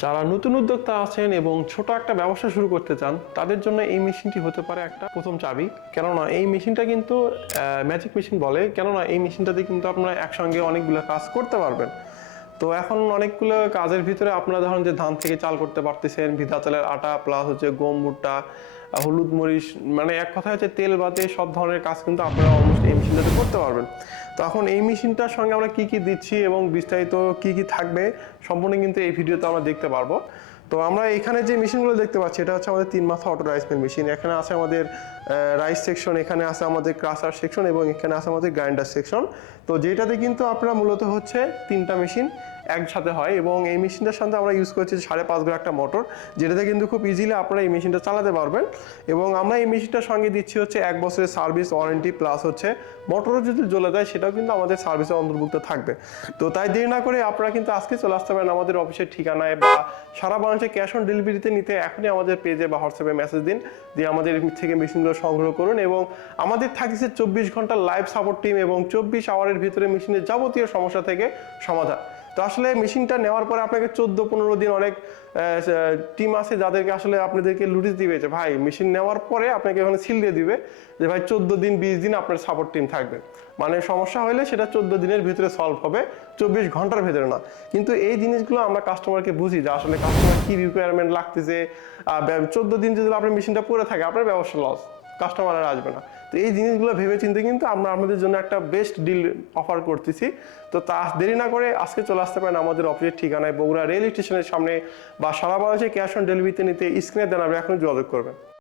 যারা নতুন উদ্যোক্তা আছেন এবং ছোট একটা ব্যবসা শুরু করতে চান তাদের জন্য এই মেশিনটি হতে পারে একটা প্রথম চাবি। কেননা এই মেশিনটা কিন্তু ম্যাজিক মেশিন বলে, কেননা এই মেশিনটাতে কিন্তু আপনারা একসঙ্গে অনেকগুলো কাজ করতে পারবেন। তো এখন অনেকগুলো কাজের ভিতরে আপনারা ধরেন যে ধান থেকে চাল করতে পারতেছেন, ভিজা চালের আটা প্লাস হচ্ছে গম ভুট্টা, হলুদ মরিচ, মানে এক কথা হচ্ছে তেল বাদে সব ধরনের কাজ কিন্তু আপনারা অলমোস্ট এই মেশিনটাতে করতে পারবেন। তো এখন এই মেশিনটার সঙ্গে আমরা কি কি দিচ্ছি এবং বিস্তারিত কি কি থাকবে সম্পূর্ণ কিন্তু এই ভিডিওতে আমরা দেখতে পারবো। তো আমরা এখানে যে মেশিনগুলো দেখতে পাচ্ছি এটা হচ্ছে আমাদের 3 মাথা অটো রাইস মিল মেশিন। এখানে আছে আমাদের রাইস সেকশন, এখানে আছে আমাদের ক্রাসার সেকশন এবং এখানে আছে আমাদের গ্রাইন্ডার সেকশন। তো যেটাতে কিন্তু আপনারা মূলত হচ্ছে 3টা মেশিন একসাথে হয় এবং এই মেশিনটার সাথে আমরা ইউজ করছি 5.5 গ্রাম একটা মোটর, যেটাতে কিন্তু খুব ইজিলি আপনারা এই মেশিনটা চালাতে পারবেন। এবং আমরা এই মেশিনটার সঙ্গে দিচ্ছি হচ্ছে 1 বছরের সার্ভিস ওয়ারেন্টি প্লাস হচ্ছে মোটরও যদি জ্বলে যায় সেটাও কিন্তু আমাদের সার্ভিসে অন্তর্ভুক্ত থাকবে। তো তাই দেরি না করে আপনারা কিন্তু আজকে চলে আসতে পারেন আমাদের অফিসের ঠিকানায় বা সারা বাংলাদেশে ক্যাশ অন ডেলিভারিতে নিতে এখনই আমাদের পেজে বা হোয়াটসঅ্যাপে মেসেজ দিন, দিয়ে আমাদের থেকে মেশিনগুলো সংগ্রহ করুন। এবং আমাদের থাকছে 24 ঘন্টা লাইভ সাপোর্ট টিম এবং 24 আওয়ারের ভিতরে মেশিনের যাবতীয় সমস্যা থেকে সমাধান। তো আসলে মেশিনটা নেওয়ার পরে আপনাকে 14-15 দিন অনেক টিম আছে যাদেরকে আসলে আপনাদেরকে নোটিশ দিবে যে ভাই মেশিন নেওয়ার পরে আপনাকে ওখানে সিল দিয়ে দিবে যে ভাই 14 দিন 20 দিন আপনার সাপোর্ট টিম থাকবে, মানে সমস্যা হলে সেটা 14 দিনের ভিতরে সলভ হবে, 24 ঘন্টার ভিতরে না। কিন্তু এই জিনিসগুলো আমরা কাস্টমারকে বুঝি যে আসলে কাস্টমার কি রিকোয়ারমেন্ট লাগতেছে। 14 দিন যদি আপনার মেশিনটা পড়ে থাকে আপনার ব্যবসা লস, কাস্টমার আর আসবে না। তো এই জিনিসগুলো ভেবে চিন্তে কিন্তু আমরা আপনাদের জন্য একটা বেস্ট ডিল অফার করতেছি। তো তা দেরি না করে আজকে চলে আসতে পারেন আমাদের অফিসের ঠিকানায় বগুড়া রেল স্টেশনের সামনে বা সারা বাংলাদেশে ক্যাশ অন ডেলিভারিতে নিতে স্ক্রিনে দেন, আপনি এখন যোগাযোগ করবেন।